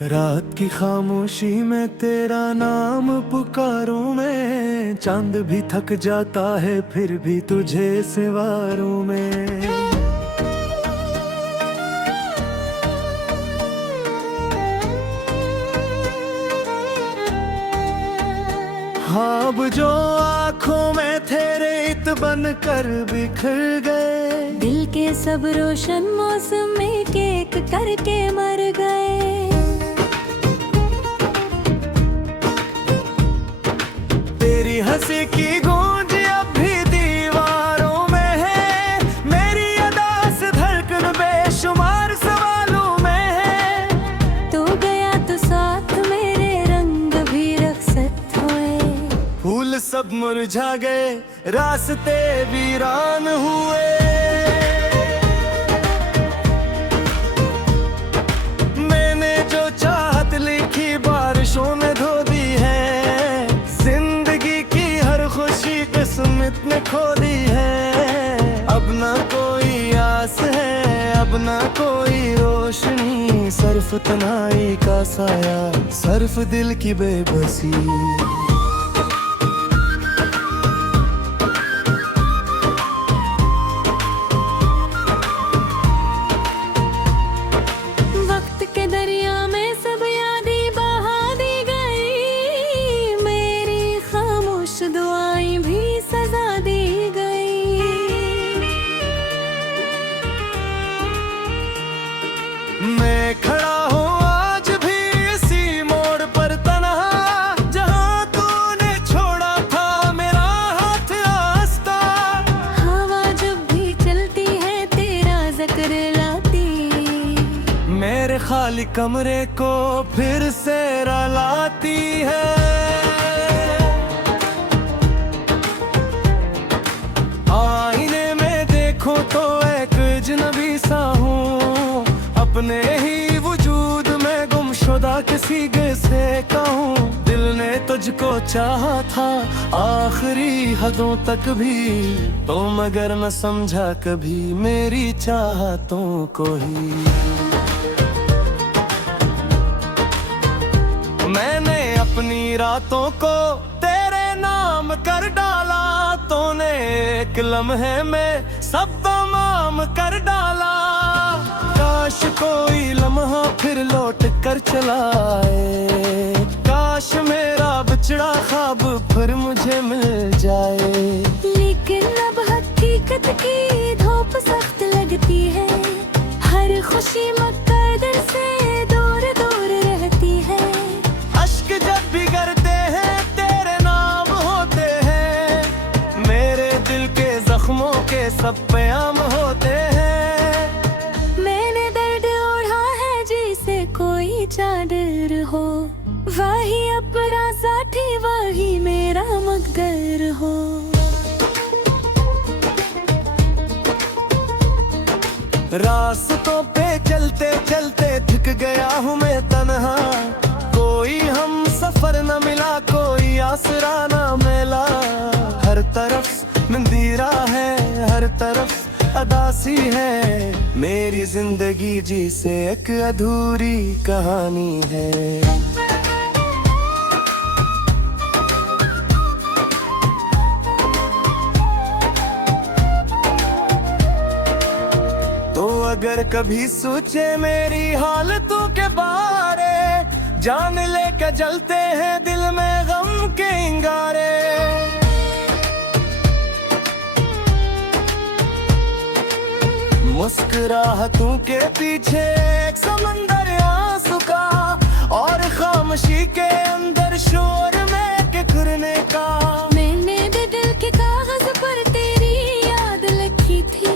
रात की खामोशी में तेरा नाम पुकारूं मैं, चांद भी थक जाता है फिर भी तुझे सिवारूं मैं। ख्वाब जो आँखों में थे रेत बन कर बिखर गए, दिल के सब रोशन मौसम में एक करके मर गए। तेरी हंसी की गूंज अब भी दीवारों में है, मेरी अदा से धड़कन बेशुमार सवालों में है। तू गया तो साथ मेरे रंग भी रखसत हुए, फूल सब मुरझा गए रास्ते वीरान हुए। मैंने जो चाहत लिखी बारिशों ने धो दी है, जिंदगी की हर खुशी किस्मत ने खो दी है। अब ना कोई आस है, अब ना कोई रोशनी, सिर्फ तन्हाई का साया, सिर्फ दिल की बेबसी। दुआएं भी सजा दी गई। मैं खड़ा हूँ आज भी इसी मोड़ पर तन्हा, जहाँ तूने छोड़ा था मेरा हाथ आस्था। हवा जब भी चलती है तेरा जिक्र लाती, मेरे खाली कमरे को फिर से रुलाती है। तो एक अजनबी सा हूँ, अपने ही वजूद में गुमशुदा किसी से कहूँ। दिल ने तुझको चाहा था आखिरी हदों तक भी, तो मगर न समझा कभी मेरी चाहतों को ही। मैंने अपनी रातों को तेरे नाम कर डाला, तूने एक लम्हे में सब तमाम कर डाला। काश कोई लम्हा फिर लौट कर चला आए, काश मेरा बिछड़ा ख्वाब फिर मुझे मिल जाए। लेकिन अब हकीकत की धूप सख्त लगती है, हर खुशी मुकद्दर से दूर दूर रहती है। अश्क जब भी गिरते हैं तेरे नाम होते हैं, मेरे दिल के जख्मों के सब प्याम होते हैं। मैंने दर्द ओढ़ा है जिसे कोई चादर हो, वही अपना साथी वही मेरा मगर हो। रास्तों पे चलते चलते थक गया हूँ मैं तन्हा, कोई हम सफर न मिला, कोई आसरा न मिला। हर तरफ मंदिरा है, हर तरफ अदासी है, मेरी जिंदगी जी से एक अधूरी कहानी है। तो अगर कभी सोचे मेरी हालतों के बारे, जान लेके जलते हैं दिल में गम के इंगारे। मुस्कुराहटों के पीछे एक समंदर आंसू का, और खामोशी के अंदर शोर में किरने का। मैंने भी दिल के कागज पर तेरी याद लिखी थी,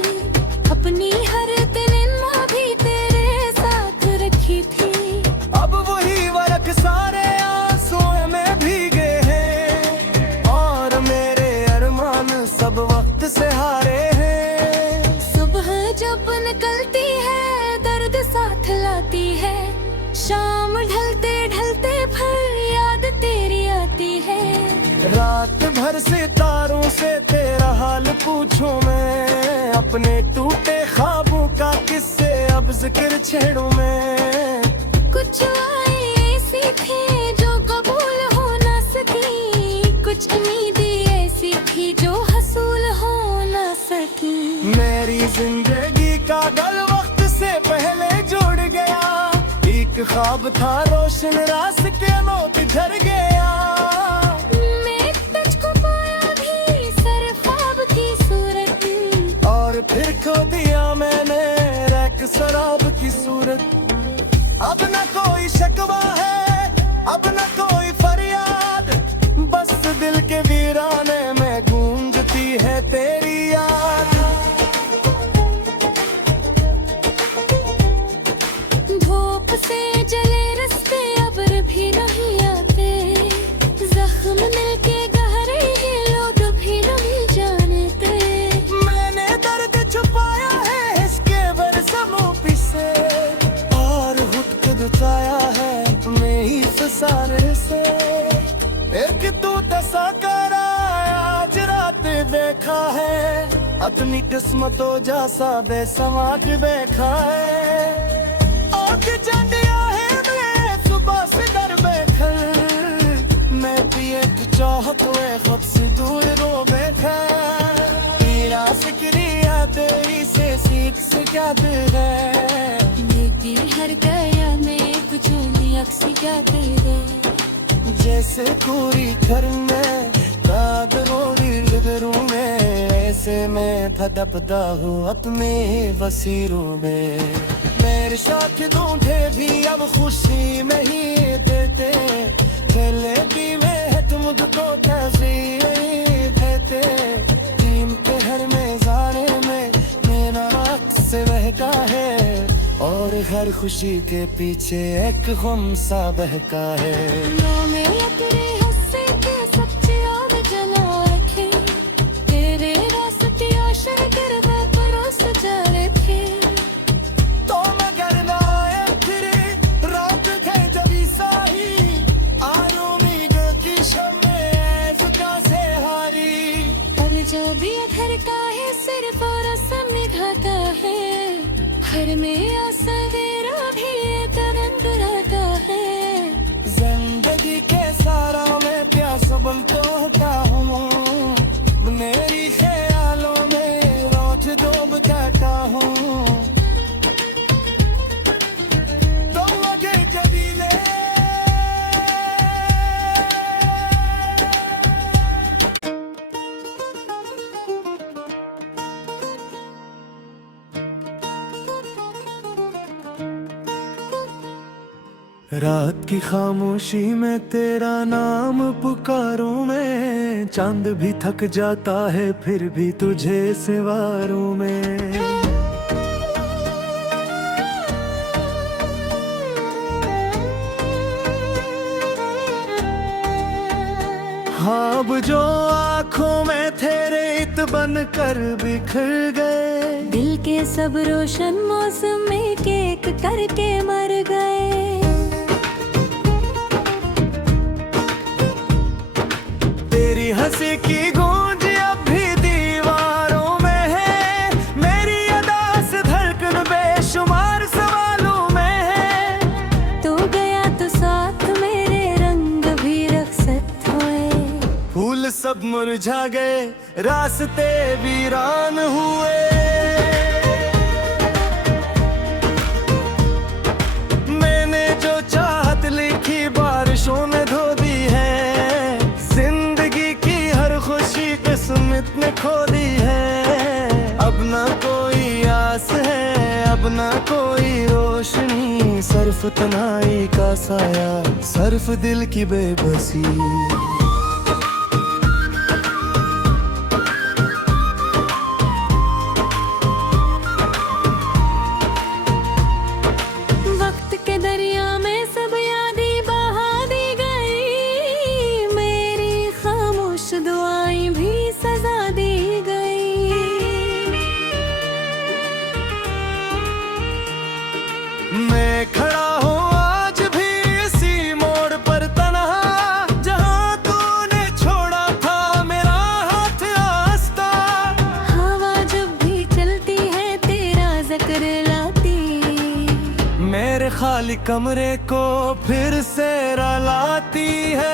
अपनी हर तमन्ना भी तेरे साथ रखी थी। अब वही वर्क सारे आंसुओं में भीगे हैं, और मेरे अरमान सब वक्त से हारे हैं। सुबह जब निकलती है दर्द साथ लाती है, शाम ढलते ढलते फिर याद तेरी आती है। रात भर सितारों से तेरा हाल पूछूं मैं, अपने टूटे ख्वाबों का किससे अब जिक्र छेड़ूं मैं। कुछ आए उम्मीदें ऐसी थी जो हसूल हो न सकी। मेरी जिंदगी का गल वक्त से पहले जुड़ गया, एक ख्वाब था रोशन रास के नोट झर गया। मैं तुझको पाया भी सर ख्वाब की सूरत, और फिर खो दिया मैंने रैक शराब की सूरत। अब न कोई शकवा है, अब न कोई फरियाद, बस दिल के वीराने में गूंजती है तेरी याद। धूप से जले रस्ते अब्र भी नहीं आते, जख्म मिल के गहरे ये लोग भी नहीं जानते। मैंने दर्द छुपाया है इसके बरसमों पीछे, और खुद दुचाया है मैं ही फसारे से। एक तू दसा कर आया आज रात देखा है, अपनी किस्मतों जैसा बेसमाज देखा है। आग झंडिया है मैं सुबह से डर बैठा, मैं पिए तू चाहत हुए खुद से दूर रो बैठा। तेरा फिक्रिया तेरी से सीख से क्या दिल है, लेकिन हर गया में कुछ अक्सी क्या तेरे। जैसे कोरी घर में दाग रोड़ी गदरों में, ऐसे में फदपदा हूँ अपने वसीरों में। मेरे साथ ढूंढे भी अब खुशी में ही देते, पहले भी में तुम मुझको तस्वीर देते। टीम के हर मैदाने में मेरा अक्स बहका है, और हर खुशी के पीछे एक गम सा बहका है। ना में तेरे हुस्से के सच्चे याद जला रखे, तेरे रास्ते आशा करवा परोस जा रखे। तो मगर ना आए फिर रात थे जबी साही, आरूमीग की शम्मे जुदा से हारी। और जो भी घर का है सिर्फ और असम निभाता है, हर में आसवेरा भी तरंग रहता है। जिंदगी के सारा मैं प्यास बनता होता हूँ, मेरी ख्यालों में रोज डूब जाता हूँ। तुम लगे जबीले रात की खामोशी में तेरा नाम पुकारूं मैं, चांद भी थक जाता है फिर भी तुझे सिवारूं मैं। ख्वाब जो आँखों में तेरे इत बन कर बिखर गए, दिल के सब रोशन मौसम में एक करके मर गए। तेरी हंसी की गूंज अब भी दीवारों में है, मेरी अदा से धड़कन बेशुमार सवालों में है। तू गया तो साथ मेरे रंग भी रखसत हुए, फूल सब मुरझा गए रास्ते वीरान हुए। मैंने जो चाहत लिखी बारिशों ने धो दी है, किस्मत ने खो दी है। अब ना कोई आस है, अब ना कोई रोशनी, सिर्फ तन्हाई का साया, सिर्फ दिल की बेबसी। वक्त के दरिया में सब यादें बहा दी गई, मेरी खामोश दुआएं भी सजा दी गई। मैं खड़ा हूँ आज भी इसी मोड़ पर तन्हा, जहाँ तूने छोड़ा था मेरा हाथ आस्था। हवा जब भी चलती है तेरा जिक्र लाती, मेरे खाली कमरे को फिर से रलाती है।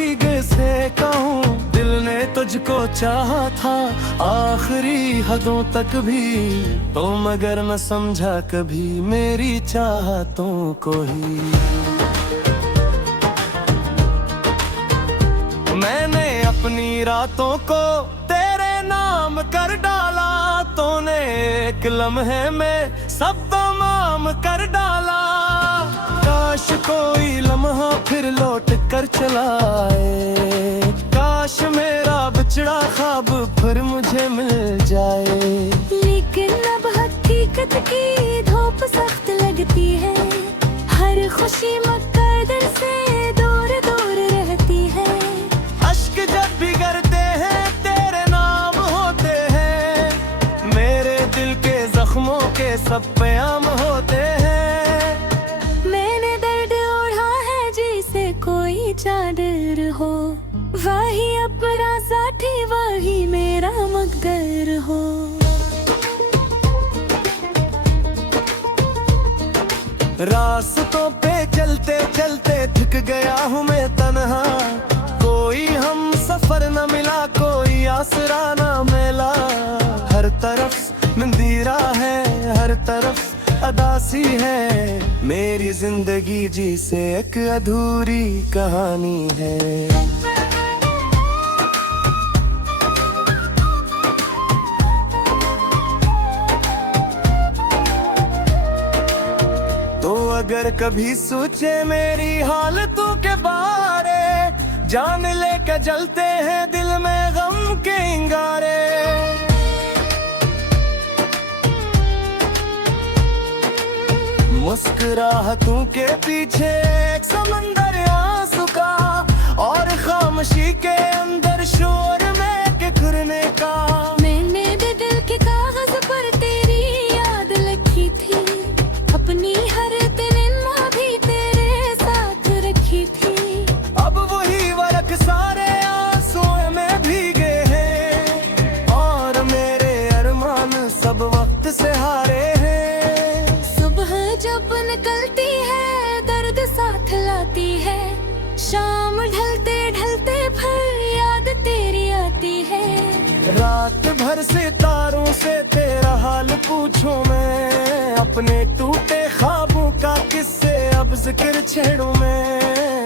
भीग से कहूँ, दिल ने तुझको चाहा था आखिरी हदों तक भी, तो मगर न समझा कभी मेरी चाहतों को ही। मैंने अपनी रातों को तेरे नाम कर डाला, तूने एक लम्हे में सब तमाम कर डाला। काश कोई लम्हा फिर लौट कर चला आए, काश मेरा बिछड़ा ख्वाब फिर मुझे मिल जाए। लेकिन अब हकीकत की धूप सख्त लगती है, हर खुशी मक्कर दिल से दूर दूर रहती है। अश्क जब भी गिरते हैं तेरे नाम होते हैं, मेरे दिल के जख्मों के सब प्याम होते हैं। मैंने दर्द ओढ़ा है जिसे कोई चादर हो, वही अपना साथी वही मेरा मकदर हो। रास्तों पे चलते चलते थक गया हूँ मैं तन्हा, कोई हम सफर न मिला, कोई आसरा न मिला। हर तरफ मंदिरा है, हर तरफ अदासी है, मेरी जिंदगी जी से एक अधूरी कहानी है। तो अगर कभी सोचे मेरी हालतों के बारे, जान लेके जलते हैं दिल में गम के इंगारे। मुस्कुराहटों के पीछे एक समंदर आंसू का, और खामोशी के अंदर शोर में किकरने का। मैंने भी दिल के कागज पर तेरी याद लिखी थी, अपनी हर तमन्ना भी तेरे साथ रखी थी। अब वही वर्क सारे आंसुओं में भीगे हैं, और मेरे अरमान सब वक्त से हारे हैं। सुबह जब निकलती है दर्द साथ लाती है, शाम ढलते ढलते फिर याद तेरी आती है। रात भर सितारों से तेरा हाल पूछूं मैं, अपने टूटे ख्वाबों का किससे अब जिक्र छेड़ूं मैं।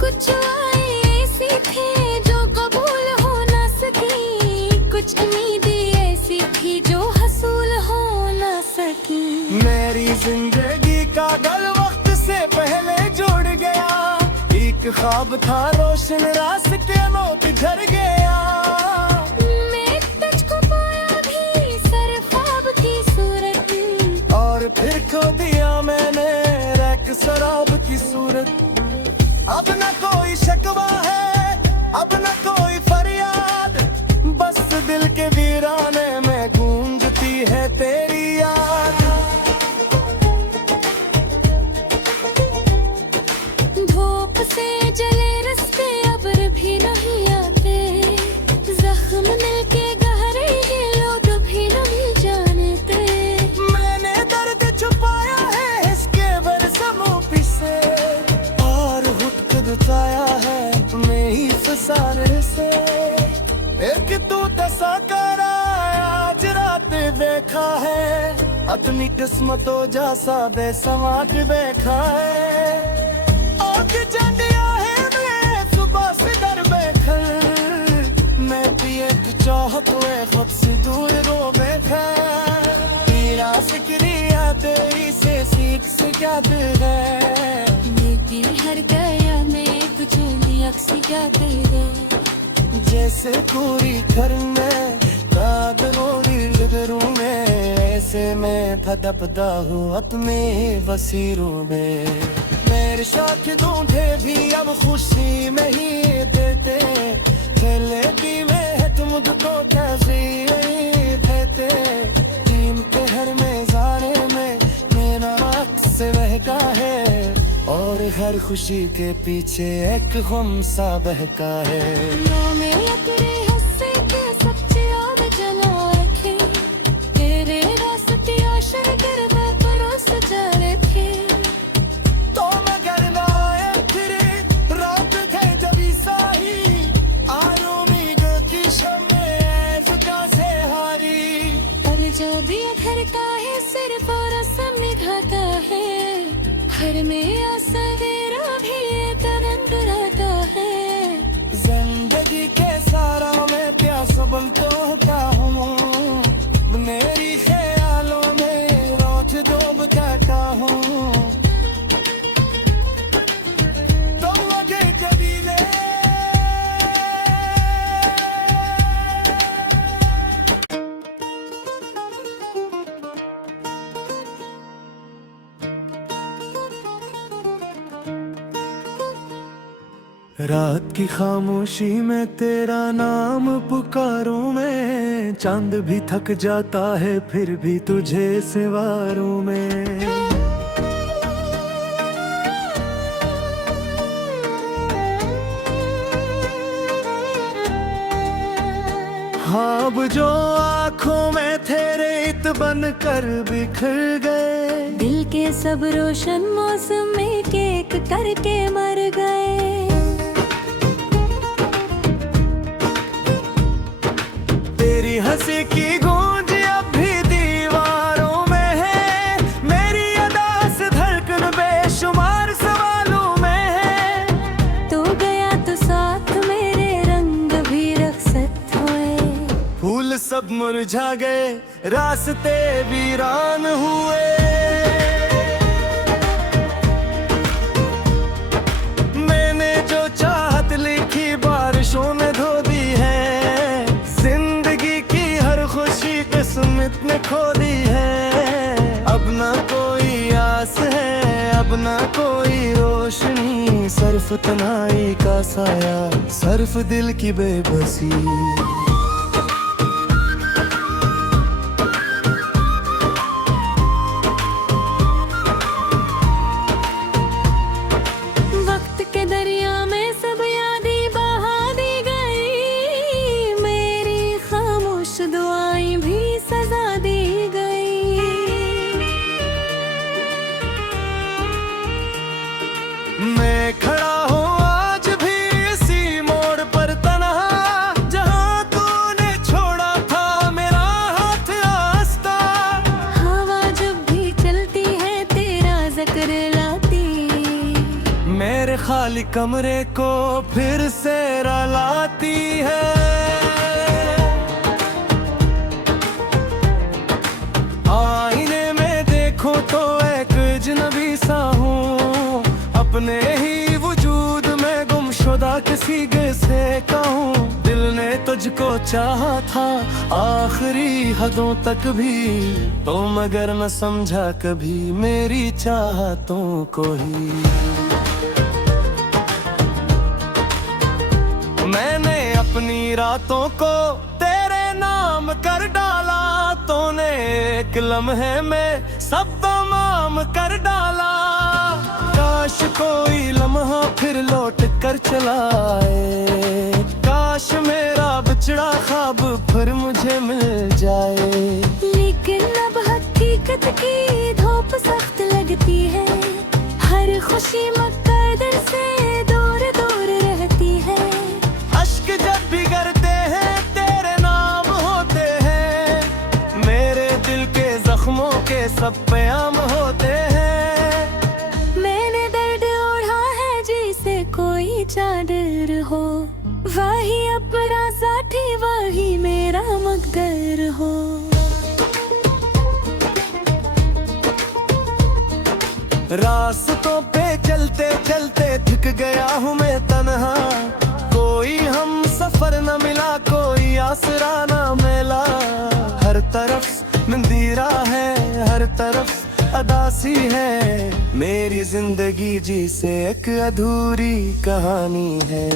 कुछ आए ऐसी थी जो कबूल हो ना सकी, कुछ उम्मीदें ऐसी थी जो हसूल हो ना सकी। मेरी जिंदगी का गल वक्त से पहले जुड़ गया, एक ख्वाब था रोशन रास्ते नोट झड़ गया। मैं तुझको पाया भी सर ख्वाब की सूरत, और फिर खो दिया मैंने रैक शराब की सूरत। अब न कोई शकवा है, अब न कोई फरियाद, बस दिल के वीराने में गूंजती है तेरी याद। धूप से जले रस्ते अब्र भी नहीं आते, जख्म मिलके गहरे ये लोग भी नहीं जानते। मैंने दर्द छुपाया है इसके बरसमों पीछे, और खुद बताया है मैं ही फसाने से। एक तू दसा कर आया आज रात देखा है, अपनी किस्मतों जैसा बेसमाज देखा है। आग चंडिया है मैं सुबह से डर बैठा, मैं पिए तू चाहत हुए खुद से दूर रो बैठा। तेरा सिक्रिया तेरी से सीख से क्या दिल है, मेरी हर गया मैं तुझे अक्सी क्या तेरे। जैसे पूरी घर में रोड़ी घरों में, ऐसे मैं फदपदा हूँ अपने वसीरों में। मेरे साथ ढूंढे भी अब खुशी में ही देते, पहले की में तुम तो कैसे देते। टीम के हर में जाने में मेरा अक्स बहका है, और हर खुशी के पीछे एक गम सा बहका है। में तेरे हिस्से के सच्चे याद जना रखे, तेरे रास्ते आशर गिरदा परोस जा रखे। तो मगर ना आए फिर रात थे जब साही जो दिया घर का है सिर्फ और रस्म निभाता है, हर में सवेरा भी ये तरंग रहता है। जिंदगी के सारा मैं प्यास बनता होता हूँ, मेरी ख्यालों में रोज डूब जाता हूँ। तुम लगे जबीले रात की खामोशी में तेरा नाम पुकारूं मैं, चांद भी थक जाता है फिर भी तुझे सिवारूं मैं। ख्वाब जो आँखों में तेरे इत बन कर बिखर गए, दिल के सब रोशन मौसम में एक करके मर गए। तेरी हंसी की गूंज अब भी दीवारों में है, मेरी अदा से धड़कन बेशुमार सवालों में है। तू गया तो साथ मेरे रंग भी रखसत हुए, फूल सब मुरझा गए रास्ते वीरान हुए। मैंने जो चाहत लिखी बारिशों ने धो दी है, जिंदगी की हर खुशी किस्मत ने खो दी है। अब ना कोई आस है, अब ना कोई रोशनी, सिर्फ तन्हाई का साया, सिर्फ दिल की बेबसी। मैं खड़ा हूँ आज भी इसी मोड़ पर तन्हा, जहाँ तूने छोड़ा था मेरा हाथ आस्था। हवा जब भी चलती है तेरा जिक्र लाती, मेरे खाली कमरे को फिर से रुलाती है। आईने में देखो तो एक अजनबी सा हूँ, अपने ही वजूद में गुमशुदा किसी से कहूँ। दिल ने तुझको चाहा था आखिरी हदों तक भी, तो मगर न समझा कभी मेरी चाहतों को ही। मैंने अपनी रातों को तेरे नाम कर डाला, तूने एक लम्हे में सब तमाम कर डाला। काश कोई लम्हा फिर लौट कर चला आए, काश मेरा बिछड़ा ख्वाब फिर मुझे मिल जाए। लेकिन अब हकीकत की धूप सख्त लगती है, हर खुशी मुकद्दर से दूर दूर रहती है। अश्क जब भी गिरते हैं तेरे नाम होते हैं, मेरे दिल के जख्मों के सब प्याम होते हैं। कोई चादर हो, वही अपना साथी, वही मेरा मुकद्दर हो। रास्तों पे चलते चलते थक गया हूँ मैं तन्हा, कोई हम सफर न मिला, कोई आसरा न मिला। हर तरफ मंदिरा है, हर तरफ अदासी है, मेरी जिंदगी जी से एक अधूरी कहानी है।